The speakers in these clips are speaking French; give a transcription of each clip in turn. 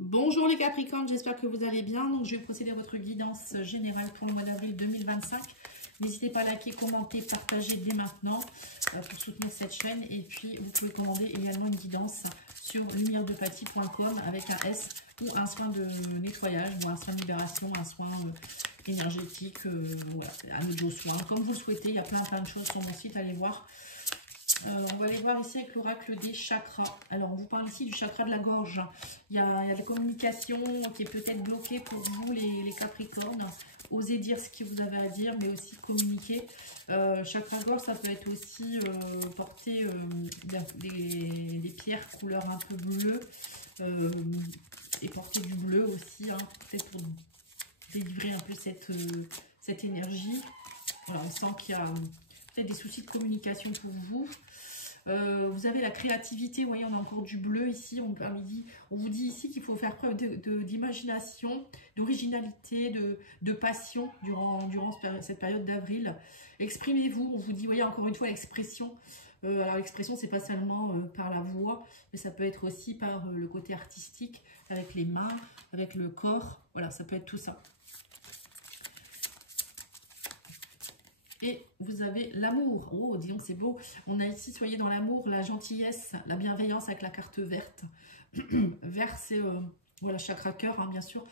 Bonjour les Capricornes, j'espère que vous allez bien. Donc je vais procéder à votre guidance générale pour le mois d'avril 2025. N'hésitez pas à liker, commenter, partager dès maintenant pour soutenir cette chaîne. Et puis vous pouvez commander également une guidance sur lumieredepathie.com avec un S ou un soin de nettoyage ou un soin de libération, un soin énergétique, voilà, un audio soin, comme vous le souhaitez. Il y a plein de choses sur mon site, allez voir. On va aller voir ici avec l'oracle des chakras. Alors, on vous parle ici du chakra de la gorge. Il y a la communication qui est peut-être bloquée pour vous, les Capricornes. Osez dire ce que vous avez à dire, mais aussi communiquer. Chakra gorge, ça peut être aussi porter des pierres couleur un peu bleue et porter du bleu aussi, hein, peut-être pour délivrer un peu cette énergie. Voilà, on sent qu'il y a des soucis de communication pour vous. Vous avez la créativité, vous voyez, on a encore du bleu ici. On vous dit ici qu'il faut faire preuve d'imagination, d'originalité, de passion durant cette période d'avril. Exprimez-vous, on vous dit, vous voyez, encore une fois, l'expression. Alors l'expression, c'est pas seulement par la voix, mais ça peut être aussi par le côté artistique, avec les mains, avec le corps. Voilà, ça peut être tout ça. Et vous avez l'amour. Oh, dis donc, c'est beau. On a ici, soyez dans l'amour, la gentillesse, la bienveillance avec la carte verte. Vert, c'est voilà, chakra cœur, hein, bien sûr.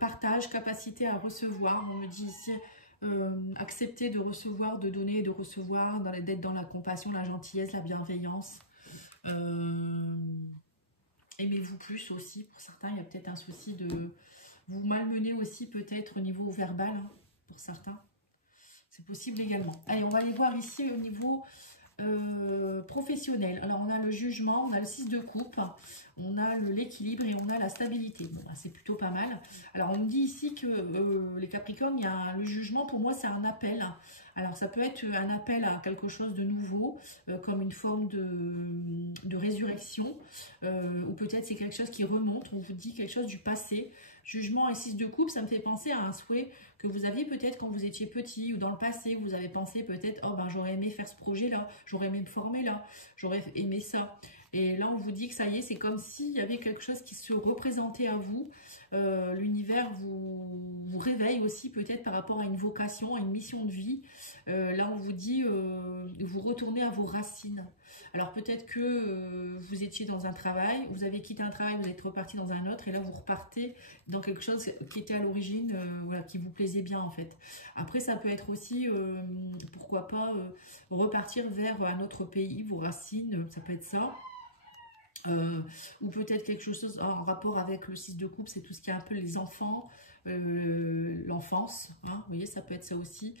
Partage, capacité à recevoir. On me dit ici, accepter de recevoir, de donner et de recevoir, d'être dans la compassion, la gentillesse, la bienveillance. Aimez-vous plus aussi. Pour certains, il y a peut-être un souci de vous malmener aussi, peut-être au niveau verbal, hein, pour certains. C'est possible également. Allez, on va aller voir ici au niveau professionnel. Alors, on a le jugement, on a le 6 de coupe, on a l'équilibre et on a la stabilité. Bon, bah, c'est plutôt pas mal. Alors, on me dit ici que les Capricornes, il y a le jugement, pour moi, c'est un appel. Alors, ça peut être un appel à quelque chose de nouveau, comme une forme de résurrection, ou peut-être c'est quelque chose qui remonte, on vous dit quelque chose du passé. Jugement et 6 de coupe, ça me fait penser à un souhait que vous aviez peut-être quand vous étiez petit ou dans le passé. Vous avez pensé peut-être, oh ben j'aurais aimé faire ce projet-là, j'aurais aimé me former là, j'aurais aimé ça. Et là, on vous dit que ça y est, c'est comme s'il y avait quelque chose qui se représentait à vous. L'univers vous réveille aussi peut-être par rapport à une vocation, à une mission de vie. Là, on vous dit, vous retournez à vos racines. Alors peut-être que vous étiez dans un travail, vous avez quitté un travail, vous êtes reparti dans un autre, et là vous repartez dans quelque chose qui était à l'origine, voilà, qui vous plaisait bien en fait. Après, ça peut être aussi, pourquoi pas, repartir vers un autre pays, vos racines, ça peut être ça. Ou peut-être quelque chose en rapport avec le 6 de coupe, c'est tout ce qui est un peu les enfants, l'enfance, hein, vous voyez, ça peut être ça aussi,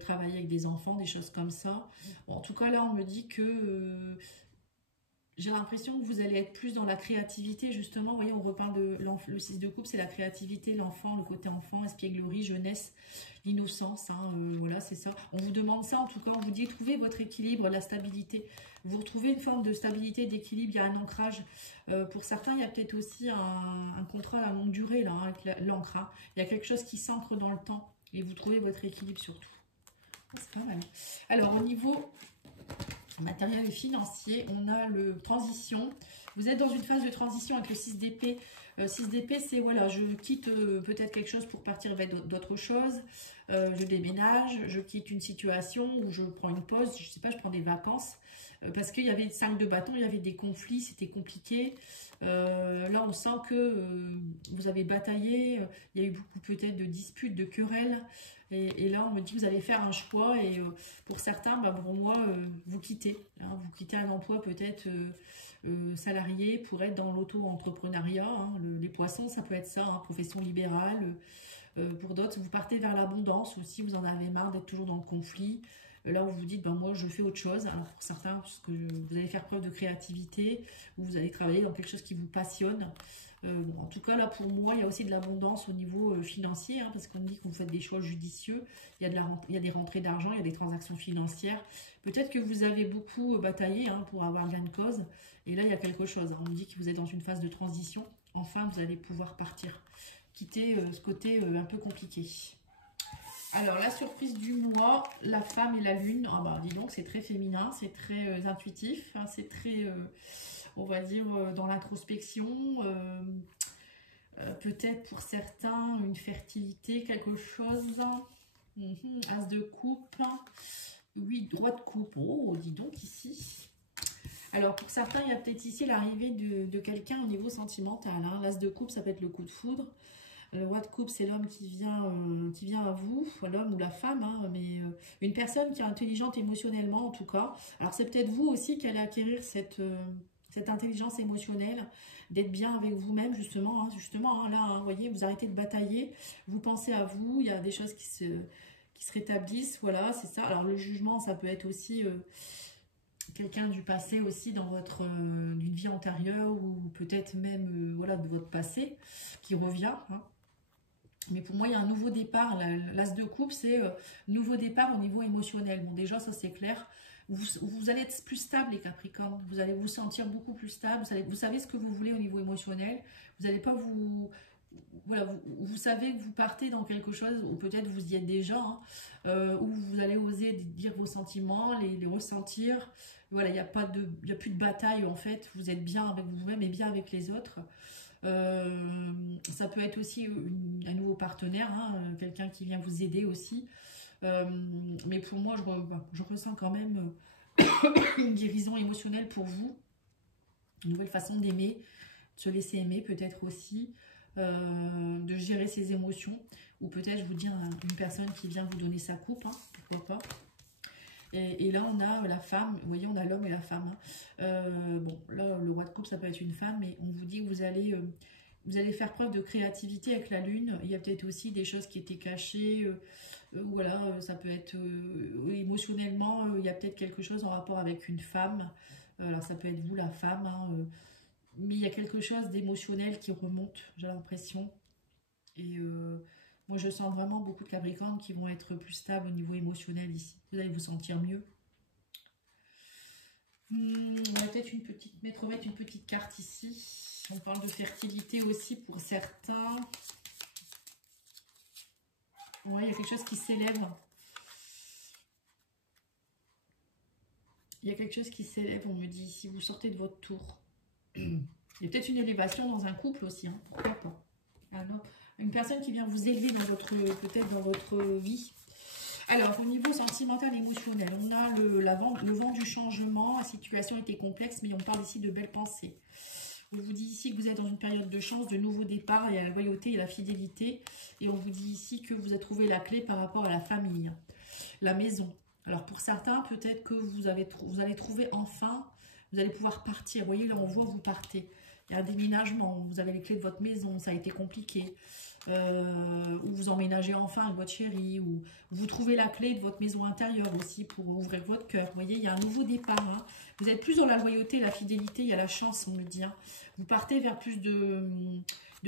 travailler avec des enfants, des choses comme ça. Bon, en tout cas, là, on me dit que j'ai l'impression que vous allez être plus dans la créativité, justement. Vous voyez, on reparle de le 6 de coupe, c'est la créativité, l'enfant, le côté enfant, espièglerie, jeunesse, l'innocence, hein, voilà, c'est ça. On vous demande ça, en tout cas, on vous dit, trouvez votre équilibre, la stabilité. Vous retrouvez une forme de stabilité, d'équilibre, il y a un ancrage. Pour certains, il y a peut-être aussi un contrat à longue durée, là, hein, avec l'encre. Hein. Il y a quelque chose qui s'ancre dans le temps, et vous trouvez votre équilibre surtout. C'est pas mal. Alors, au niveau matériel et financier, on a le transition. Vous êtes dans une phase de transition avec le 6 d'épée. 6 d'épée, c'est voilà, je quitte peut-être quelque chose pour partir vers d'autres choses. Je déménage, je quitte une situation où je prends une pause, je sais pas, je prends des vacances. Parce qu'il y avait 5 de bâton, il y avait des conflits, c'était compliqué. Là, on sent que vous avez bataillé, il y a eu beaucoup peut-être de disputes, de querelles. Et là, on me dit que vous allez faire un choix. Et pour certains, bah, pour moi, vous quittez. Hein, vous quittez un emploi peut-être salarié pour être dans l'auto-entrepreneuriat. Hein. Les poissons, ça peut être ça, hein, profession libérale. Pour d'autres, vous partez vers l'abondance aussi. Vous en avez marre d'être toujours dans le conflit. Là où vous dites, ben moi je fais autre chose. Alors pour certains, parce que vous allez faire preuve de créativité, ou vous allez travailler dans quelque chose qui vous passionne. Bon, en tout cas, là pour moi, il y a aussi de l'abondance au niveau financier, hein, parce qu'on dit que vous faites des choix judicieux. Il y a des rentrées d'argent, il y a des transactions financières. Peut-être que vous avez beaucoup bataillé, hein, pour avoir gain de cause. Et là, il y a quelque chose. Hein. On me dit que vous êtes dans une phase de transition. Enfin, vous allez pouvoir partir. Quitter ce côté un peu compliqué. Alors, la surprise du mois, la femme et la lune. Ah bah, dis donc, c'est très féminin, c'est très intuitif, hein, c'est très, on va dire, dans l'introspection. Peut-être pour certains, une fertilité, quelque chose. As de coupe. Oui, roi de coupe. Oh, dis donc ici. Alors, pour certains, il y a peut-être ici l'arrivée de quelqu'un au niveau sentimental. Hein. L'as de coupe, ça peut être le coup de foudre. Le roi de coupe, c'est l'homme qui vient à vous, l'homme ou la femme, hein, mais une personne qui est intelligente émotionnellement en tout cas. Alors, c'est peut-être vous aussi qui allez acquérir cette intelligence émotionnelle, d'être bien avec vous-même justement, hein, là, hein, vous voyez, vous arrêtez de batailler, vous pensez à vous, il y a des choses qui se rétablissent, voilà, c'est ça. Alors, le jugement, ça peut être aussi... quelqu'un du passé aussi dans votre d'une vie antérieure ou peut-être même voilà de votre passé qui revient. Hein. Mais pour moi, il y a un nouveau départ. L'as de coupe, c'est nouveau départ au niveau émotionnel. Bon, déjà, ça c'est clair. Vous allez être plus stable, les Capricornes. Vous allez vous sentir beaucoup plus stable. Vous savez ce que vous voulez au niveau émotionnel. Vous n'allez pas vous... Voilà, vous savez que vous partez dans quelque chose, ou peut-être vous y êtes déjà, hein, où vous allez oser dire vos sentiments, les ressentir. Voilà, il n'y a plus de bataille en fait. Vous êtes bien avec vous-même et bien avec les autres. Ça peut être aussi un nouveau partenaire, hein, quelqu'un qui vient vous aider aussi. Mais pour moi, je ressens quand même une guérison émotionnelle pour vous. Une nouvelle façon d'aimer, de se laisser aimer peut-être aussi. De gérer ses émotions, ou peut-être je vous dis une personne qui vient vous donner sa coupe, hein, pourquoi pas. Et là on a la femme, vous voyez on a l'homme et la femme. Hein. Bon là le roi de coupe ça peut être une femme, mais on vous dit que vous allez faire preuve de créativité avec la lune. Il y a peut-être aussi des choses qui étaient cachées, voilà, ça peut être émotionnellement, il y a peut-être quelque chose en rapport avec une femme. Alors ça peut être vous la femme, hein, mais il y a quelque chose d'émotionnel qui remonte, j'ai l'impression. Et moi, je sens vraiment beaucoup de Capricornes qui vont être plus stables au niveau émotionnel ici. Vous allez vous sentir mieux. On va peut-être remettre une petite carte ici. On parle de fertilité aussi pour certains. Ouais, il y a quelque chose qui s'élève. Il y a quelque chose qui s'élève, on me dit, si vous sortez de votre tour. Il y a peut-être une élévation dans un couple aussi, hein. Pourquoi pas. Alors, une personne qui vient vous élever peut-être dans votre vie. Alors, au niveau sentimental et émotionnel, on a le vent du changement. La situation était complexe, mais on parle ici de belles pensées. On vous dit ici que vous êtes dans une période de chance, de nouveau départ, il y a la loyauté et la fidélité. Et on vous dit ici que vous avez trouvé la clé par rapport à la famille, la maison. Alors, pour certains, peut-être que vous allez trouver enfin, vous allez pouvoir partir. Vous voyez, là, on voit vous partez. Il y a un déménagement, vous avez les clés de votre maison, ça a été compliqué. Ou vous emménagez enfin avec votre chéri, ou vous trouvez la clé de votre maison intérieure aussi pour ouvrir votre cœur. Vous voyez, il y a un nouveau départ. Hein. Vous êtes plus dans la loyauté, la fidélité, il y a la chance, on me dit. Hein. Vous partez vers plus de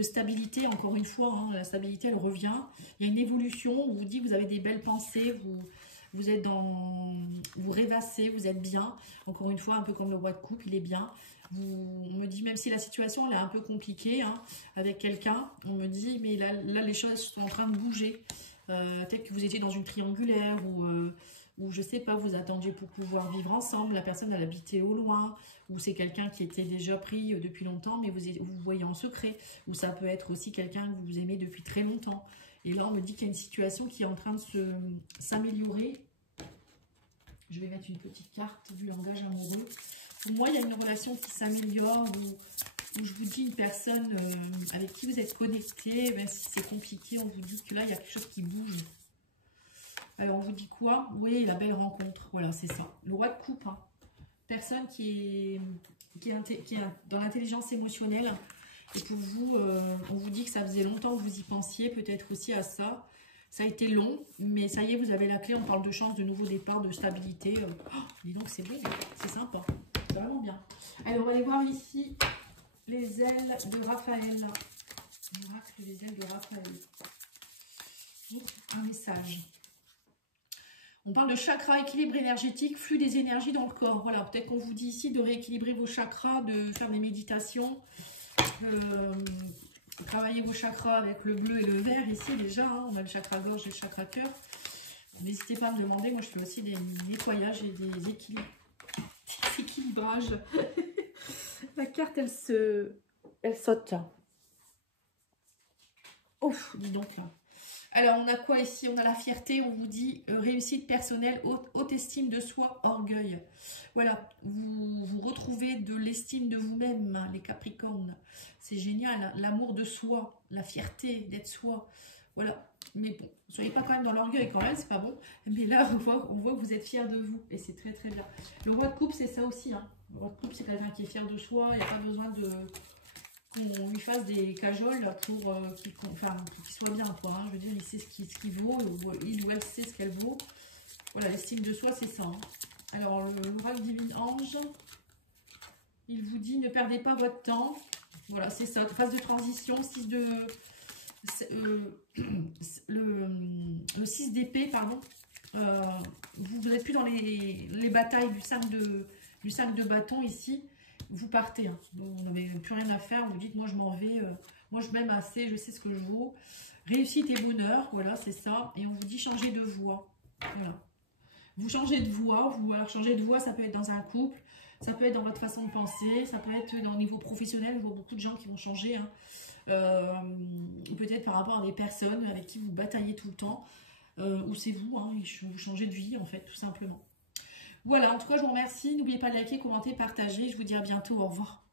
stabilité, encore une fois. Hein. La stabilité, elle revient. Il y a une évolution, on vous dit que vous avez des belles pensées, vous êtes vous rêvassez, vous êtes bien. Encore une fois, un peu comme le roi de coupe, il est bien. On me dit, même si la situation elle est un peu compliquée, hein, avec quelqu'un, on me dit, mais là, les choses sont en train de bouger. Peut-être que vous étiez dans une triangulaire ou je sais pas, vous attendiez pour pouvoir vivre ensemble. La personne, elle habitait au loin, ou c'est quelqu'un qui était déjà pris depuis longtemps, mais vous voyez en secret. Ou ça peut être aussi quelqu'un que vous aimez depuis très longtemps. Et là, on me dit qu'il y a une situation qui est en train de s'améliorer. Je vais mettre une petite carte du langage amoureux. Pour moi, il y a une relation qui s'améliore, où je vous dis une personne avec qui vous êtes connecté, même si c'est compliqué, on vous dit que là, il y a quelque chose qui bouge. Alors, on vous dit quoi? Oui, la belle rencontre. Voilà, c'est ça. Le roi de coupe. Hein. Personne qui est dans l'intelligence émotionnelle. Et pour vous, on vous dit que ça faisait longtemps que vous y pensiez, peut-être aussi à ça. Ça a été long, mais ça y est, vous avez la clé. On parle de chance, de nouveau départ, de stabilité. Oh, dis donc, c'est beau, c'est sympa. C'est vraiment bien. Alors, on va aller voir ici les ailes de Raphaël. Miracle, les ailes de Raphaël. Un message. On parle de chakra, équilibre énergétique, flux des énergies dans le corps. Voilà, peut-être qu'on vous dit ici de rééquilibrer vos chakras, de faire des méditations. Travaillez vos chakras avec le bleu et le vert ici déjà. Hein, on a le chakra gorge et le chakra cœur. N'hésitez pas à me demander. Moi, je fais aussi des nettoyages et des équilibrages. La carte, elle saute. Oh, dis donc là. Alors, on a quoi ici? On a la fierté, on vous dit réussite personnelle, haute estime de soi, orgueil. Voilà, vous retrouvez de l'estime de vous-même, hein, les Capricornes. C'est génial, hein. L'amour de soi, la fierté d'être soi. Voilà, mais bon, soyez pas quand même dans l'orgueil quand même, c'est pas bon. Mais là, on voit que vous êtes fiers de vous, et c'est très très bien. Le roi de coupe, c'est ça aussi, hein. Le roi de coupe, c'est quelqu'un qui est fier de soi, il n'y a pas besoin de... qu'on lui fasse des cajoles pour qu'il soit bien, quoi. Hein. Je veux dire, il sait ce qu'il vaut, il ou elle sait ce qu'elle vaut. Voilà, l'estime de soi, c'est ça. Hein. Alors, l'oracle divine ange, il vous dit, ne perdez pas votre temps. Voilà, c'est ça. Phase de transition, 6 de... le 6 d'épée, pardon. Vous n'êtes plus dans les batailles du 5 de bâton ici. Vous partez, hein. Vous n'avez plus rien à faire, vous dites moi je m'en vais, moi je m'aime assez, je sais ce que je vaux. Réussite et bonheur, voilà c'est ça. Et on vous dit changer de voie, voilà. Vous changez de voie, alors changer de voie ça peut être dans un couple, ça peut être dans votre façon de penser, ça peut être au niveau professionnel, je vois beaucoup de gens qui vont changer, hein. Peut-être par rapport à des personnes avec qui vous bataillez tout le temps, ou c'est vous, hein, vous changez de vie en fait tout simplement. Voilà, en tout cas, je vous remercie. N'oubliez pas de liker, commenter, partager. Je vous dis à bientôt. Au revoir.